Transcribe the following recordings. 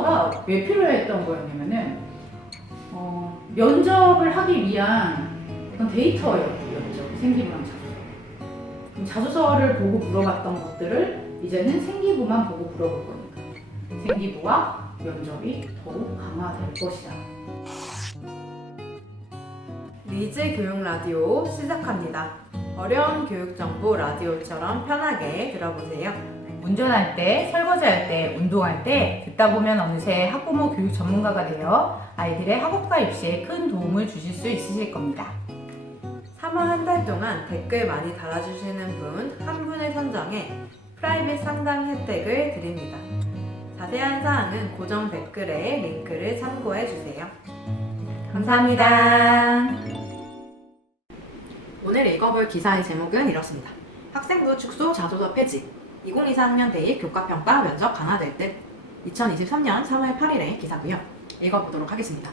자소서가 왜 필요했던 거였냐면은 면접을 하기 위한 어떤 데이터였죠. 생기부랑 자소서. 그럼 자소서를 보고 물어봤던 것들을 이제는 생기부만 보고 물어볼 거니까 생기부와 면접이 더욱 강화될 것이다. 리즈 교육 라디오 시작합니다. 어려운 교육 정보 라디오처럼 편하게 들어보세요. 운전할 때, 설거지할 때, 운동할 때 듣다 보면 어느새 학부모 교육 전문가가 되어 아이들의 학업과 입시에 큰 도움을 주실 수 있으실 겁니다. 3월 한 달 동안 댓글 많이 달아주시는 분 한 분을 선정해 프라이빗 상담 혜택을 드립니다. 자세한 사항은 고정 댓글에 링크를 참고해 주세요. 감사합니다. 오늘 읽어볼 기사의 제목은 이렇습니다. 학생부 축소 자소서 폐지 2024학년 대입 교과평가 면접 강화될 듯 2023년 3월 8일의 기사고요. 읽어보도록 하겠습니다.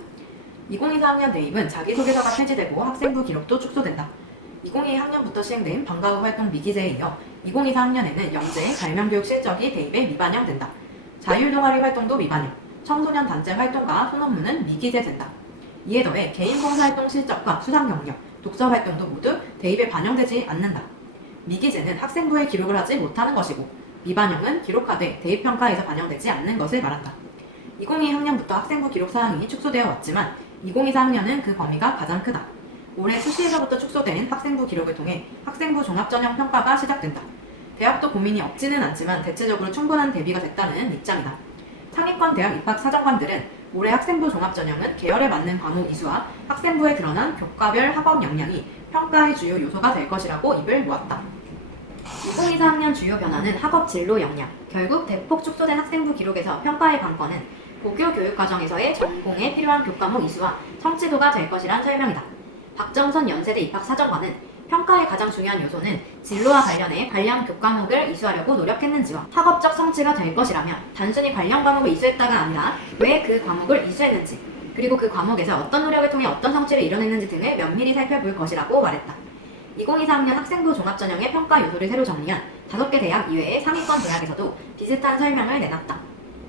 2024학년 대입은 자기소개서가 폐지되고 학생부 기록도 축소된다. 2022학년부터 시행된 방과 후 활동 미기재에 이어 2024학년에는 영재, 발명교육 실적이 대입에 미반영된다. 자율동아리 활동도 미반영, 청소년 단체 활동과 소논문은 미기재된다. 이에 더해 개인 봉사활동 실적과 수상 경력, 독서 활동도 모두 대입에 반영되지 않는다. 미기재는 학생부에 기록을 하지 못하는 것이고 미반영은 기록하되 대입평가에서 반영되지 않는 것을 말한다. 2022학년부터 학생부 기록 사항이 축소되어 왔지만 2024학년은 그 범위가 가장 크다. 올해 수시에서부터 축소된 학생부 기록을 통해 학생부 종합전형 평가가 시작된다. 대학도 고민이 없지는 않지만 대체적으로 충분한 대비가 됐다는 입장이다. 상위권 대학 입학 사정관들은 올해 학생부 종합전형은 계열에 맞는 과목 이수와 학생부에 드러난 교과별 학업 역량이 평가의 주요 요소가 될 것이라고 입을 모았다. 2024학년 주요 변화는 학업 진로 역량, 결국 대폭 축소된 학생부 기록에서 평가의 관건은 고교 교육과정에서의 전공에 필요한 교과목 이수와 성취도가 될 것이란 설명이다. 박정선 연세대 입학사정관은 평가의 가장 중요한 요소는 진로와 관련해 관련 교과목을 이수하려고 노력했는지와 학업적 성취가 될 것이라면 단순히 관련 과목을 이수했다가 아니라 왜 그 과목을 이수했는지 그리고 그 과목에서 어떤 노력을 통해 어떤 성취를 이뤄냈는지 등을 면밀히 살펴볼 것이라고 말했다. 2024학년 학생부 종합전형의 평가 요소를 새로 정리한 5개 대학 이외의 상위권 대학에서도 비슷한 설명을 내놨다.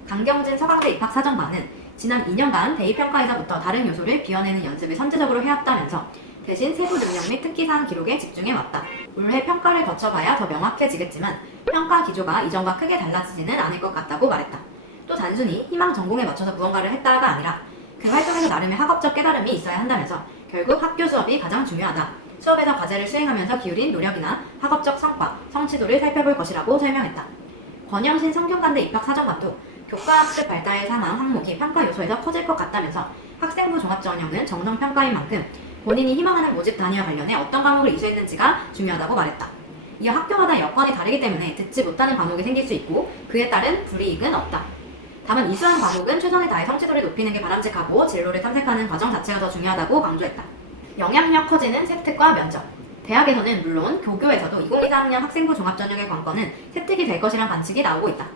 강경진 서강대 입학사정관은 지난 2년간 대입평가에서부터 다른 요소를 비워내는 연습을 선제적으로 해왔다면서 대신 세부 능력 및 특기사항 기록에 집중해왔다. 올해 평가를 거쳐봐야 더 명확해지겠지만 평가 기조가 이전과 크게 달라지지는 않을 것 같다고 말했다. 또 단순히 희망 전공에 맞춰서 무언가를 했다가 아니라 그 활동에서 나름의 학업적 깨달음이 있어야 한다면서 결국 학교 수업이 가장 중요하다. 수업에서 과제를 수행하면서 기울인 노력이나 학업적 성과, 성취도를 살펴볼 것이라고 설명했다. 권영신 성균관대 입학사정관도 교과학습 발달 상황 항목이 평가 요소에서 커질 것 같다면서 학생부 종합전형은 정성평가인 만큼 본인이 희망하는 모집 단위와 관련해 어떤 과목을 이수했는지가 중요하다고 말했다. 이어 학교마다 여건이 다르기 때문에 듣지 못하는 과목이 생길 수 있고 그에 따른 불이익은 없다. 다만 이수한 과목은 최선을 다해 성취도를 높이는 게 바람직하고 진로를 탐색하는 과정 자체가 더 중요하다고 강조했다. 영향력 커지는 세특과 면접. 대학에서는 물론 교교에서도 2024학년 학생부 종합전형의 관건은 세특이 될 것이란 관측이 나오고 있다.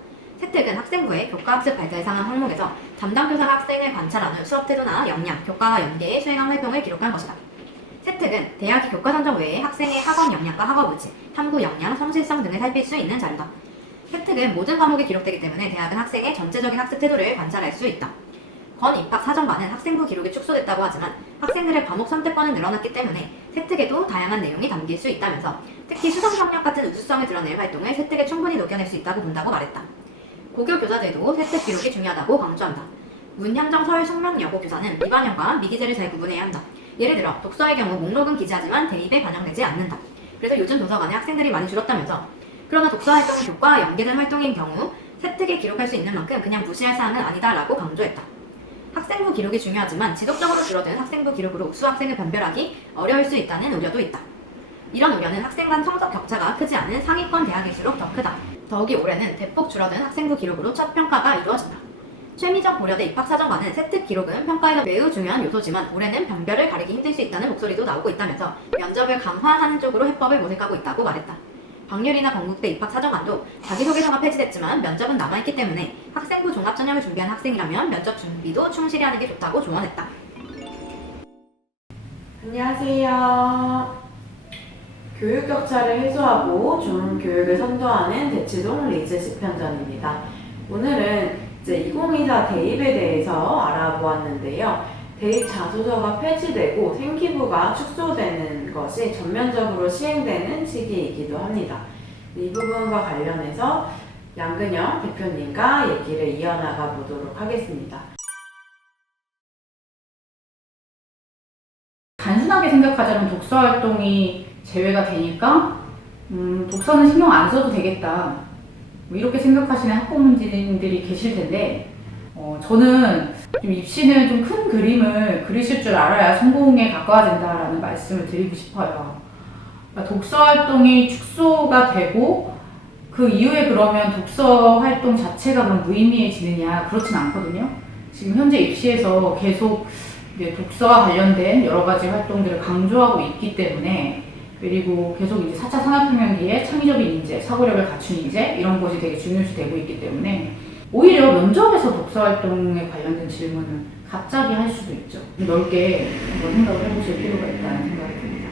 세특은 학생부의 교과학습 발달 상황 항목에서 담당 교사가 학생을 관찰한 후 수업 태도나 역량, 교과와 연계에 수행한 활동을 기록한 것이다. 세특은 대학이 교과 선정 외에 학생의 학업 역량과 학업 의지, 탐구 역량, 성실성 등을 살필 수 있는 자료다. 세특은 모든 과목에 기록되기 때문에 대학은 학생의 전체적인 학습 태도를 관찰할 수 있다. 권 입학 사정관은 학생부 기록이 축소됐다고 하지만 학생들의 과목 선택권은 늘어났기 때문에 세특에도 다양한 내용이 담길 수 있다면서 특히 수성 경력 같은 우수성을 드러낼 활동을 세특에 충분히 녹여낼 수 있다고 본다고 말했다. 고교 교사들도 세특 기록이 중요하다고 강조한다. 문향정 서울 숙명여고 교사는 미반영과 미기재를 잘 구분해야 한다. 예를 들어 독서의 경우 목록은 기재하지만 대입에 반영되지 않는다. 그래서 요즘 도서관에 학생들이 많이 줄었다면서 그러나 독서 활동이 교과와 연계된 활동인 경우 세특에 기록할 수 있는 만큼 그냥 무시할 사항은 아니다라고 강조했다. 학생부 기록이 중요하지만 지속적으로 줄어든 학생부 기록으로 우수 학생을 변별하기 어려울 수 있다는 우려도 있다. 이런 우려는 학생 간 성적 격차가 크지 않은 상위권 대학일수록 더 크다. 더욱이 올해는 대폭 줄어든 학생부 기록으로 첫 평가가 이루어진다. 최미적 고려대 입학사정관은 세특 기록은 평가에서 매우 중요한 요소지만 올해는 변별을 가리기 힘들 수 있다는 목소리도 나오고 있다면서 면접을 강화하는 쪽으로 해법을 모색하고 있다고 말했다. 박유리나 건국대 입학사정관도 자기소개서가 폐지됐지만 면접은 남아있기 때문에 학생부 종합전형을 준비한 학생이라면 면접 준비도 충실히 하는 게 좋다고 조언했다. 안녕하세요. 교육 격차를 해소하고 좋은 교육을 선도하는 대치동 리즈 집현전입니다. 오늘은 이제 2024 대입에 대해서 알아보았는데요. 대입 자소서가 폐지되고 생기부가 축소되는 것이 전면적으로 시행되는 시기이기도 합니다. 이 부분과 관련해서 양근영 대표님과 얘기를 이어나가 보도록 하겠습니다. 단순하게 생각하자면 독서 활동이 제외가 되니까 독서는 신경 안 써도 되겠다, 뭐 이렇게 생각하시는 학부모님들이 계실 텐데, 저는 좀 입시는 좀 큰 그림을 그리실 줄 알아야 성공에 가까워진다라는 말씀을 드리고 싶어요. 그러니까 독서 활동이 축소가 되고 그 이후에 그러면 독서 활동 자체가 그럼 무의미해지느냐, 그렇진 않거든요. 지금 현재 입시에서 계속 이제 독서와 관련된 여러 가지 활동들을 강조하고 있기 때문에, 그리고 계속 이제 4차 산업혁명기에 창의적인 인재, 사고력을 갖춘 인재, 이런 것이 되게 중요시 되고 있기 때문에 오히려 면접에서 독서 활동에 관련된 질문을 갑자기 할 수도 있죠. 넓게 한번 생각을 해보실 필요가 있다는 생각이 듭니다.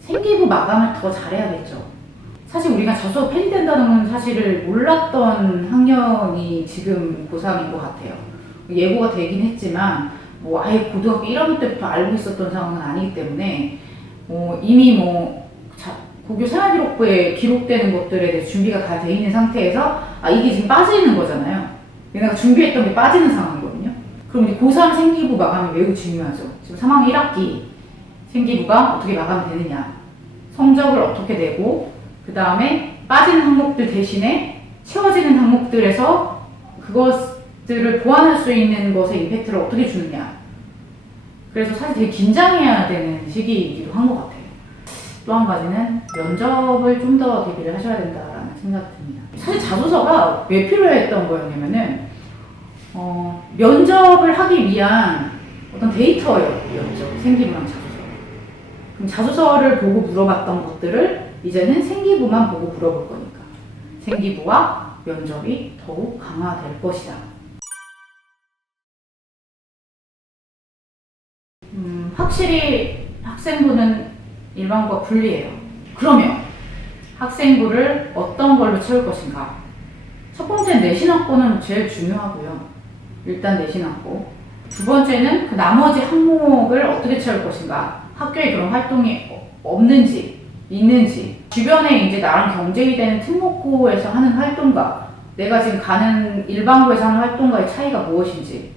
생기부 마감을 더 잘해야겠죠. 사실 우리가 자소서 폐지된다는 사실을 몰랐던 학년이 지금 고3인 것 같아요. 예고가 되긴 했지만 뭐 아예 고등학교 1학년 때부터 알고 있었던 상황은 아니기 때문에 이미 고교 생활기록부에 기록되는 것들에 대해서 준비가 다 돼 있는 상태에서 이게 지금 빠지는 거잖아요. 내가 준비했던 게 빠지는 상황이거든요. 그럼 이제 고3 생기부 마감이 매우 중요하죠. 지금 3학년 1학기 생기부가 어떻게 마감이 되느냐, 성적을 어떻게 내고, 그 다음에 빠지는 항목들 대신에 채워지는 항목들에서 그것들을 보완할 수 있는 것의 임팩트를 어떻게 주느냐. 그래서 사실 되게 긴장해야 되는 시기이기도 한 것 같아요. 또 한 가지는 면접을 좀 더 대비를 하셔야 된다라는 생각이 듭니다. 사실 자소서가 왜 필요했던 거였냐면은 면접을 하기 위한 어떤 데이터였죠. 생기부랑 자소서. 그럼 자소서를 보고 물어봤던 것들을 이제는 생기부만 보고 물어볼 거니까 생기부와 면접이 더욱 강화될 것이다. 확실히 학생부는 일반부와 분리해요. 그러면 학생부를 어떤 걸로 채울 것인가? 첫 번째는 내신학고는 제일 중요하고요. 일단 내신학고. 두 번째는 그 나머지 항목을 어떻게 채울 것인가? 학교에 그런 활동이 없는지, 있는지, 주변에 이제 나랑 경쟁이 되는 특목고에서 하는 활동과 내가 지금 가는 일반고에서 하는 활동과의 차이가 무엇인지.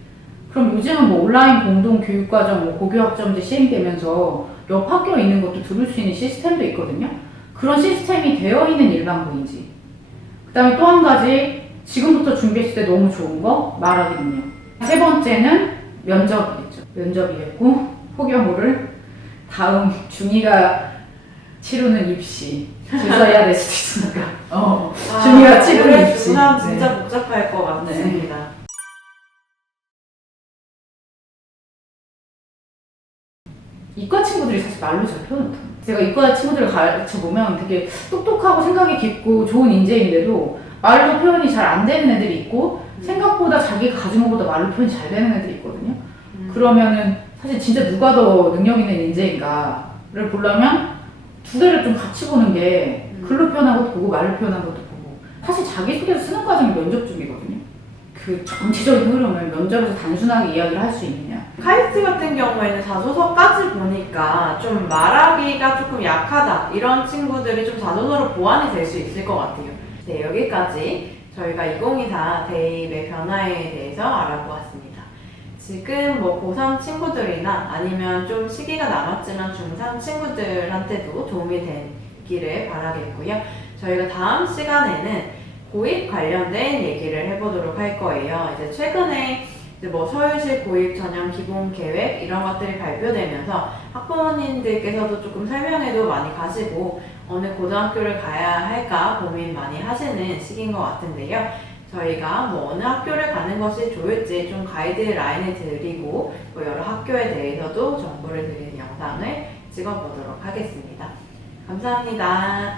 그럼 요즘은 뭐 온라인 공동 교육과정, 고교학점제 시행되면서 옆 학교에 있는 것도 들을 수 있는 시스템도 있거든요. 그런 시스템이 되어 있는 일반고인지. 그 다음에 또 한 가지, 지금부터 준비했을 때 너무 좋은 거 말하기 능력. 세 번째는 면접이겠죠. 면접이겠고, 혹여모를 다음 중2가 치르는 입시. 주저해야 될 수도 있으니까. 중2가 치르는 입시. 중3 진짜 복잡할 것 같습니다. 네. 이과 친구들이 사실 말로 잘 표현 못합니다. 제가 이과 친구들을 가르쳐보면 되게 똑똑하고 생각이 깊고 좋은 인재인데도 말로 표현이 잘 안 되는 애들이 있고 생각보다 자기가 가진 것보다 말로 표현이 잘 되는 애들이 있거든요. 그러면은 사실 진짜 누가 더 능력 있는 인재인가를 보려면 두 개를 좀 같이 보는 게 글로 표현한 것도 보고 말로 표현한 것도 보고, 사실 자기소개서 쓰는 과정이 면접 준비거든요. 그 전체적인 흐름을 면접에서 단순하게 이야기를 할 수 있느냐. 카이스트 같은 경우에는 자소서까지 보니까 좀 말하기가 조금 약하다, 이런 친구들이 좀 자소서로 보완이 될 수 있을 것 같아요. 네, 여기까지 저희가 2024 대입의 변화에 대해서 알아보았습니다. 지금 뭐 고3 친구들이나 아니면 좀 시기가 남았지만 중3 친구들한테도 도움이 되기를 바라겠고요. 저희가 다음 시간에는 고입 관련된 얘기를 해보도록 할 거예요. 이제 최근에 뭐 서울시 고입 전형 기본 계획 이런 것들이 발표되면서 학부모님들께서도 조금 설명회도 많이 가시고 어느 고등학교를 가야 할까 고민 많이 하시는 시기인 것 같은데요. 저희가 뭐 어느 학교를 가는 것이 좋을지 좀 가이드라인을 드리고 뭐 여러 학교에 대해서도 정보를 드리는 영상을 찍어보도록 하겠습니다. 감사합니다.